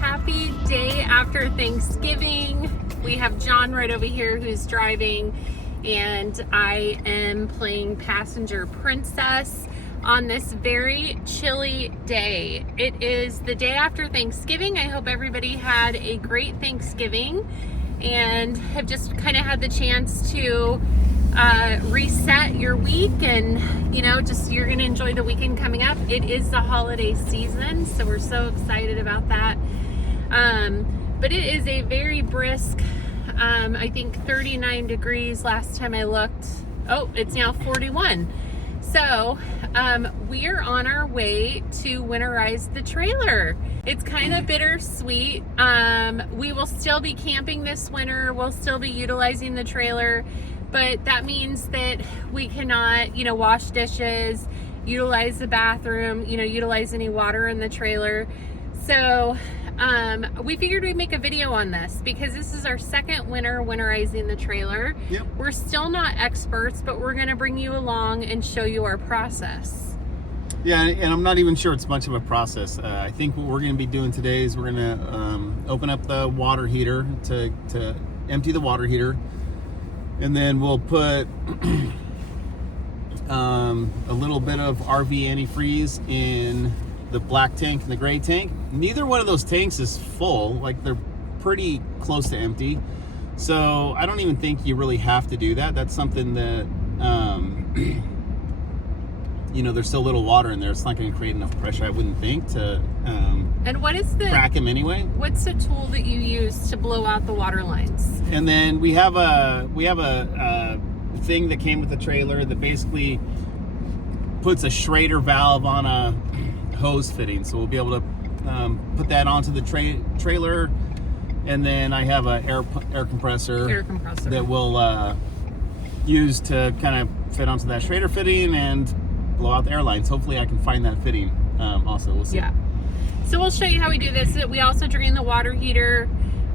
Happy day after Thanksgiving. We have John right over here who's driving, and I am playing passenger princess on this very chilly day. It is the day after Thanksgiving. I hope everybody had a great Thanksgiving and have just kind of had the chance to reset your week, and just you're gonna enjoy the weekend coming up. It is the holiday season, so we're so excited about that. But it is a very brisk, I think 39 degrees last time I looked. Oh, it's now 41. So we are on our way to winterize the trailer. It's kind of bittersweet. We will still be camping this winter. We'll still be utilizing the trailer, but that means that we cannot, wash dishes, utilize the bathroom, utilize any water in the trailer. So we figured we'd make a video on this because this is our second winter winterizing the trailer. Yep. We're still not experts, but we're going to bring you along and show you our process. Yeah, and I'm not even sure it's much of a process. I think what we're going to be doing today is we're going to open up the water heater to empty the water heater, and then we'll put a little bit of RV antifreeze in the black tank and the gray tank. Neither one of those tanks is full. Like, they're pretty close to empty, so I don't even think you really have to do that. That's something that there's still a little water in there. It's not going to create enough pressure, I wouldn't think, to and what is the crack them anyway. What's the tool that you use to blow out the water lines? And then we have a thing that came with the trailer that basically puts a Schrader valve on a hose fitting, so we'll be able to put that onto the trailer, and then I have a air compressor that we'll use to kind of fit onto that Schrader fitting and blow out the air lines. Hopefully I can find that fitting also. We'll see. Yeah, so we'll show you how we do this. We also drain the water heater.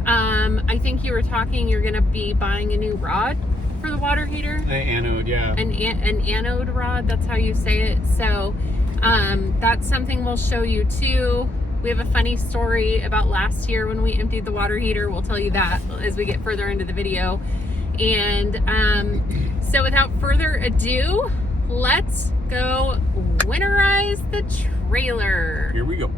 I think you were talking you're going to be buying a new rod for the water heater. An anode, yeah. An anode rod, that's how you say it. So that's something we'll show you too. We have a funny story about last year when we emptied the water heater. We'll tell you that as we get further into the video. And so without further ado, let's go winterize the trailer. Here we go.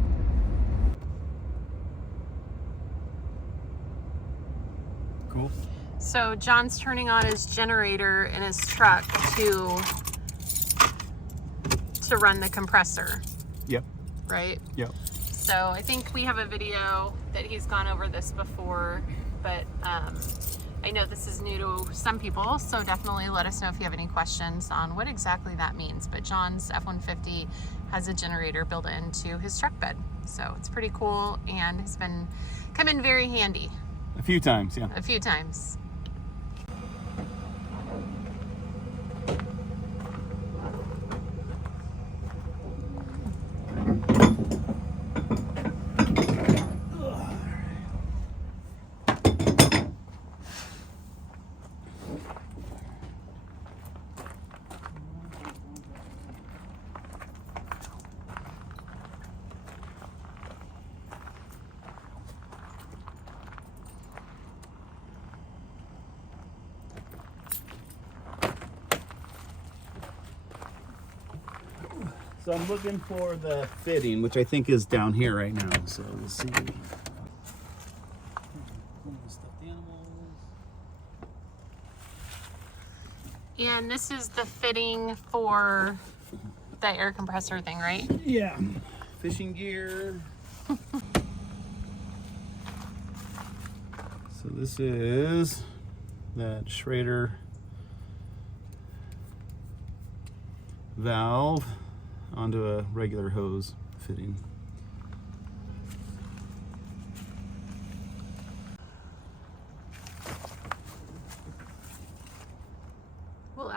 Cool. So John's turning on his generator in his truck to run the compressor. Yep. Right? Yep. So I think we have a video that he's gone over this before, but I know this is new to some people, so definitely let us know if you have any questions on what exactly that means. But John's F-150 has a generator built into his truck bed, so it's pretty cool and has been come in very handy. A few times, yeah. A few times. So I'm looking for the fitting, which I think is down here right now. So we'll see. And this is the fitting for the air compressor thing, right? Yeah. Fishing gear. So this is that Schrader valve onto a regular hose fitting.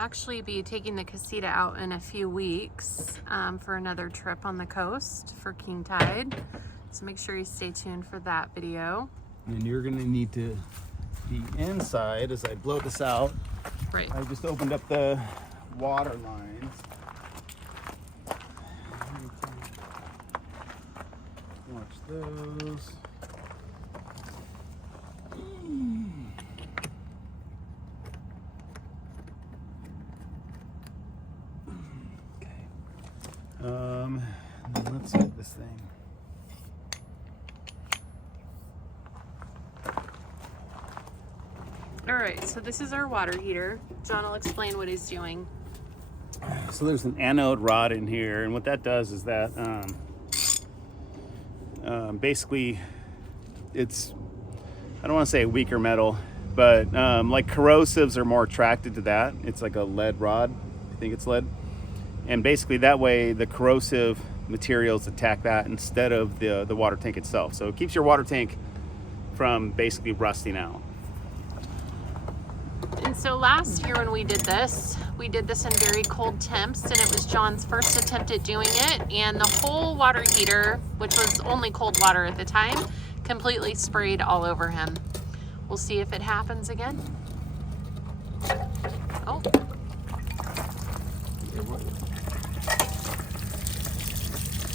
actually be taking the Casita out in a few weeks for another trip on the coast for king tide. So make sure you stay tuned for that video. And you're gonna need to be inside as I blow this out. Right. I just opened up the water lines. Watch those. Let's get this thing. All right, so this is our water heater. John will explain what he's doing. So there's an anode rod in here, and what that does is that basically it's, I don't want to say weaker metal, but like corrosives are more attracted to that. It's like a lead rod. I think it's lead. And basically that way the corrosive materials attack that instead of the water tank itself. So it keeps your water tank from basically rusting out. And so last year when we did this in very cold temps, and it was John's first attempt at doing it, and the whole water heater, which was only cold water at the time, completely sprayed all over him. We'll see if it happens again. Oh.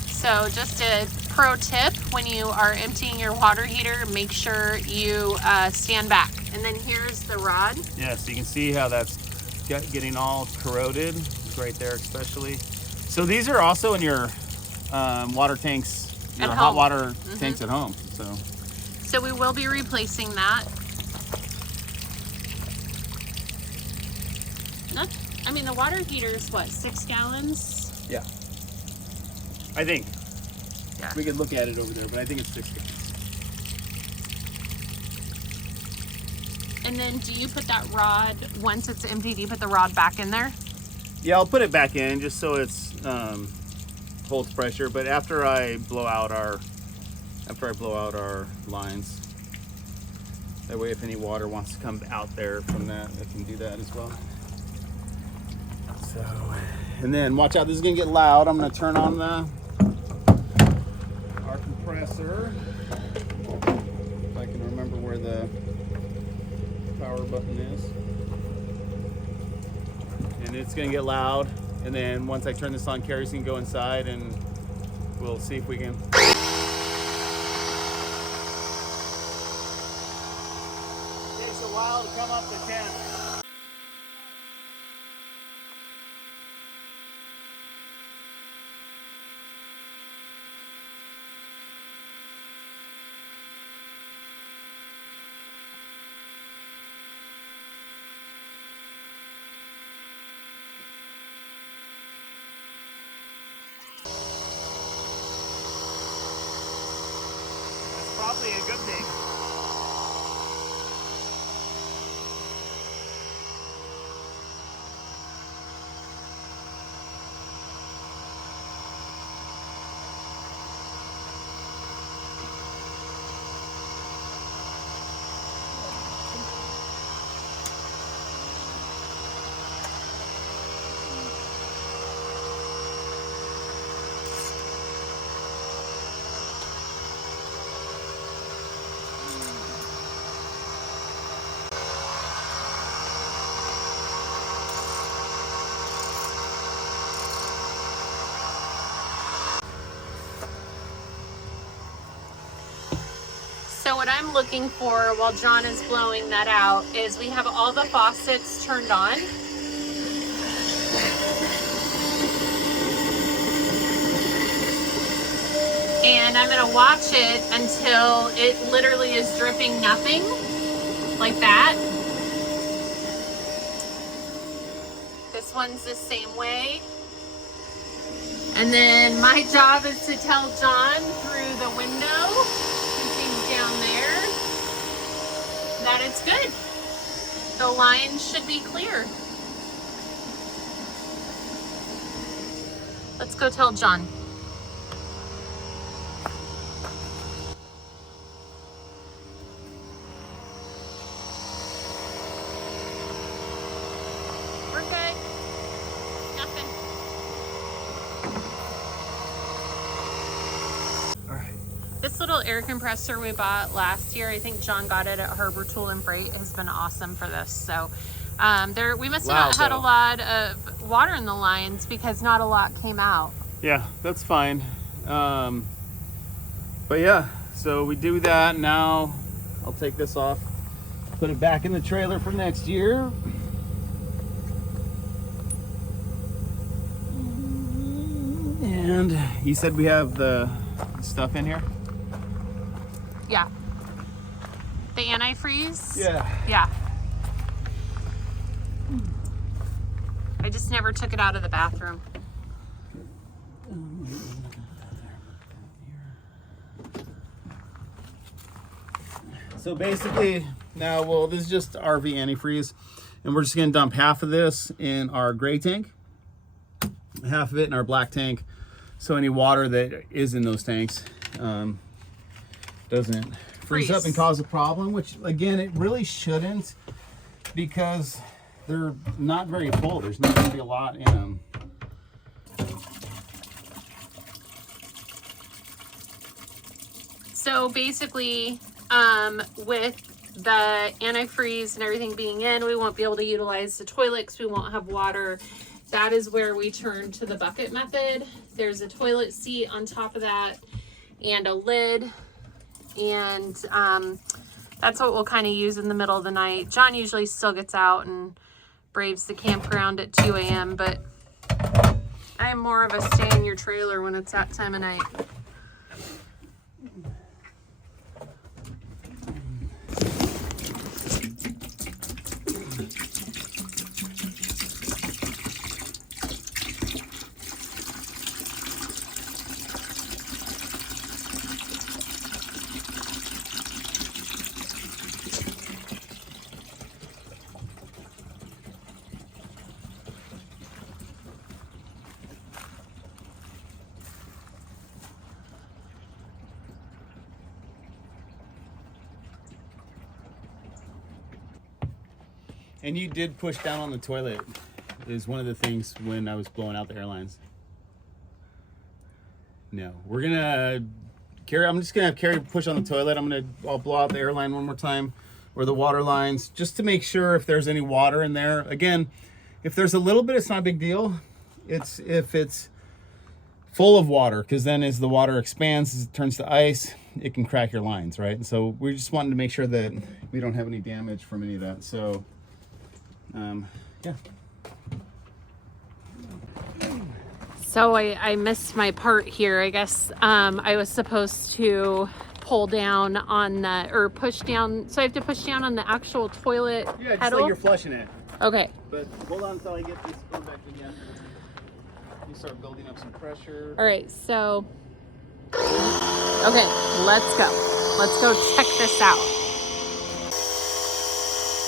So just a pro tip, when you are emptying your water heater, make sure you stand back. And then here's the rod. Yeah, so you can see how that's getting all corroded, right there especially. So these are also in your water tanks, your hot water tanks at home. So we will be replacing that. I mean, the water heater is what, 6 gallons? Yeah. I think. Yeah. We could look at it over there, but I think it's 6 gallons. And then do you put that rod, once it's empty, do you put the rod back in there? Yeah, I'll put it back in just so it's holds pressure, but after I blow out our lines, that way if any water wants to come out there from that, I can do that as well. So, and then watch out, this is gonna get loud. I'm gonna turn on our compressor. If I can remember where the power button is. And it's gonna get loud. And then once I turn this on, Carrie's gonna go inside and we'll see if we can. Takes a while to come up to 10. Probably a good thing. So what I'm looking for while John is blowing that out is we have all the faucets turned on. And I'm gonna watch it until it literally is dripping nothing, like that. This one's the same way. And then my job is to tell John through the window, down there, that it's good. The line should be clear. Let's go tell John. We're good. This little air compressor we bought last year, I think John got it at Harbor Tool and Freight, has been awesome for this. So we must have not had a lot of water in the lines because not a lot came out. Yeah, that's fine. But yeah, so we do that. Now I'll take this off, put it back in the trailer for next year. And you said we have the stuff in here? Yeah. The antifreeze? Yeah. Yeah. I just never took it out of the bathroom. So basically, now, well, this is just RV antifreeze, and we're just gonna dump half of this in our gray tank, half of it in our black tank, so any water that is in those tanks doesn't freeze up and cause a problem, which again, it really shouldn't, because they're not very full. There's not gonna be a lot in them. So basically, with the antifreeze and everything being in, we won't be able to utilize the toilet because we won't have water. That is where we turn to the bucket method. There's a toilet seat on top of that and a lid. And that's what we'll kind of use in the middle of the night. John usually still gets out and braves the campground at 2 a.m. But I am more of a stay in your trailer when it's that time of night. And you did push down on the toilet, is one of the things when I was blowing out the airlines. No, we're gonna I'm just gonna have Carrie push on the toilet. I'll blow out the airline one more time, or the water lines, just to make sure if there's any water in there. Again, if there's a little bit, it's not a big deal. It's if it's full of water, because then as the water expands, as it turns to ice, it can crack your lines, right? And so we just wanted to make sure that we don't have any damage from any of that. So yeah. So I missed my part here. I guess I was supposed to pull down on the, or push down. So I have to push down on the actual toilet Yeah, just pedal? like you're flushing it. Okay. But hold on until I get this screw back again. You start building up some pressure. All right, so, okay, let's go. Let's go check this out.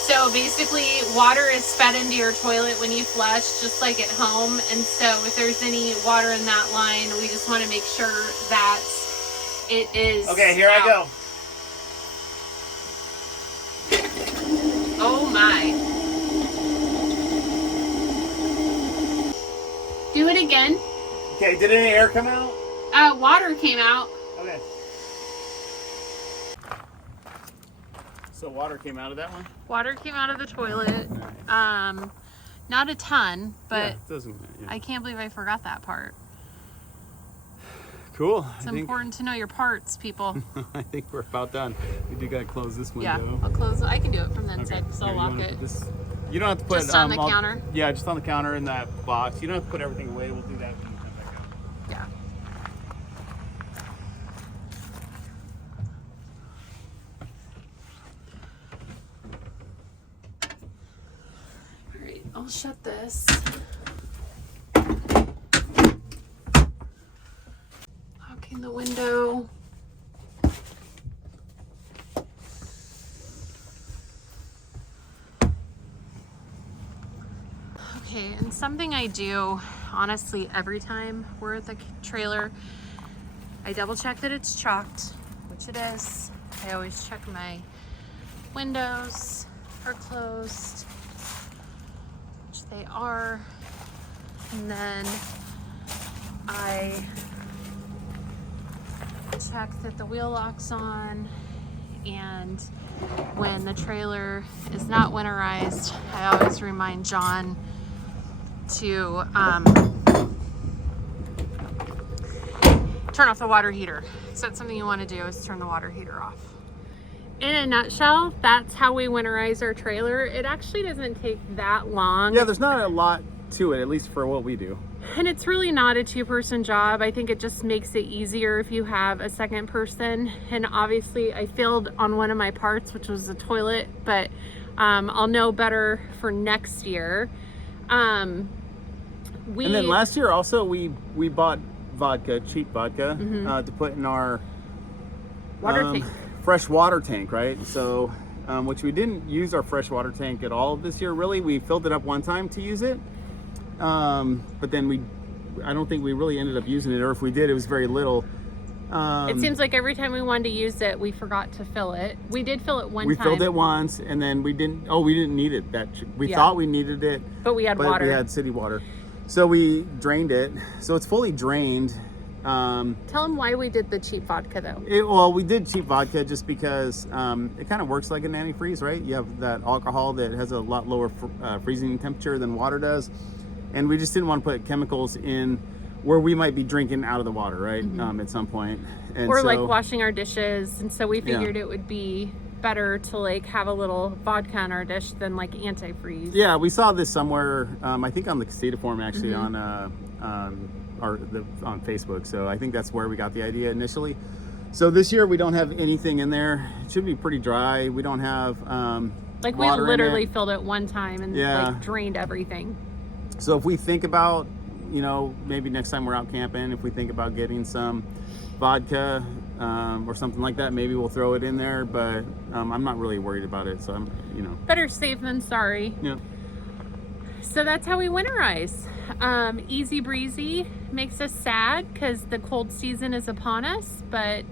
So basically, water is fed into your toilet when you flush, just like at home. And so if there's any water in that line, we just want to make sure that it is Okay, here out. I go. Oh my. Do it again. Okay, did any air come out? Water came out. Okay. So water came out of that one? Water came out of the toilet. Not a ton, but yeah, it doesn't, yeah. I can't believe I forgot that part. Cool. It's important to know your parts, people. I think we're about done. We do gotta close this window. Yeah, I'll close it. I can do it from the inside, so I'll Here, lock it. You don't have to put Just on the counter? Yeah, just on the counter in that box. You don't have to put everything away. We'll do that when you come back out. Yeah. All right, I'll shut this. Locking the window. Okay, and something I do, honestly, every time we're at the trailer, I double check that it's chalked, which it is. I always check my windows are closed, which they are. And then I check that the wheel lock's on. And when the trailer is not winterized, I always remind John to turn off the water heater. So that's something you want to do, is turn the water heater off. In a nutshell, that's how we winterize our trailer. It actually doesn't take that long. Yeah, there's not a lot to it, at least for what we do. And it's really not a two-person job. I think it just makes it easier if you have a second person. And obviously I failed on one of my parts, which was the toilet, but I'll know better for next year. And then last year also we bought vodka, cheap vodka, to put in our water tank. Fresh water tank, right? So, which we didn't use our fresh water tank at all this year, really. We filled it up one time to use it. But then I don't think we really ended up using it, or if we did, it was very little. It seems like every time we wanted to use it, we forgot to fill it. We did fill it one time. We filled it once, and then we didn't need it. We thought we needed it. But we had water. We had city water. So we drained it. So it's fully drained. Tell them why we did the cheap vodka though. Well, we did cheap vodka just because it kind of works like an antifreeze, right? You have that alcohol that has a lot lower freezing temperature than water does. And we just didn't want to put chemicals in where we might be drinking out of the water, right? At some point. And or like washing our dishes. And so we figured it would be better to like have a little vodka in our dish than like antifreeze. Yeah, we saw this somewhere, I think on the Casita forum actually, on Facebook. So I think that's where we got the idea initially. So this year we don't have anything in there. It should be pretty dry. We don't have like we literally filled it one time and like drained everything. So if we think about, maybe next time we're out camping, if we think about getting some vodka or something like that, maybe we'll throw it in there. But I'm not really worried about it. So I'm, better safe than sorry. Yeah. So that's how we winterize. Easy breezy. Makes us sad because the cold season is upon us, but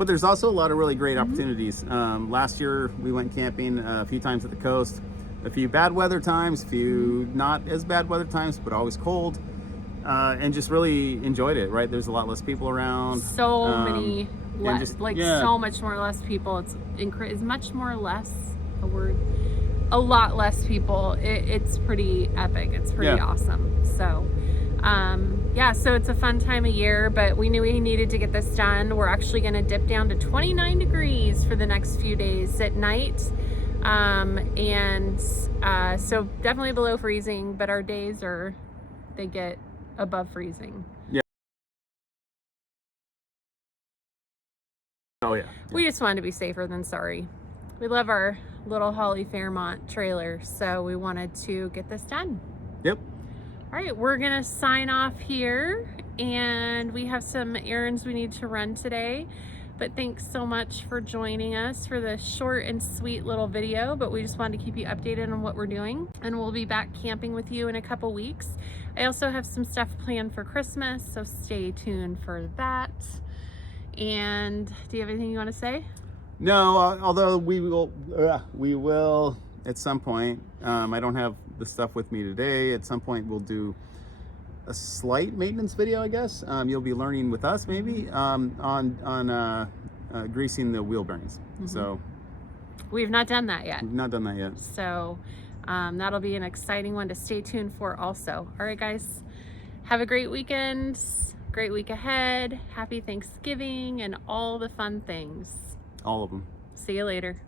there's also a lot of really great opportunities. Last year we went camping a few times at the coast, a few bad weather times, a few not as bad weather times, but always cold, and just really enjoyed it, right? There's a lot less people around. So many less, so much more less people. It's much more less a word. A lot less people. It's pretty epic. It's pretty awesome. So so it's a fun time of year, but we knew we needed to get this done. We're actually going to dip down to 29 degrees for the next few days at night. So definitely below freezing, but our days they get above freezing. Yeah. Oh yeah. We just wanted to be safer than sorry. We love our little Holly Fairmont trailer, so we wanted to get this done. Yep. All right, we're gonna sign off here, and we have some errands we need to run today. But thanks so much for joining us for the short and sweet little video, but we just wanted to keep you updated on what we're doing, and we'll be back camping with you in a couple weeks. I also have some stuff planned for Christmas, so stay tuned for that. And do you have anything you want to say? No, although we will at some point. I don't have the stuff with me today. At some point we'll do a slight maintenance video, I guess. You'll be learning with us maybe on greasing the wheel bearings. So we've not done that yet. We've not done that yet. So that'll be an exciting one to stay tuned for also. All right, guys, have a great weekend, great week ahead. Happy Thanksgiving and all the fun things. All of them. See you later.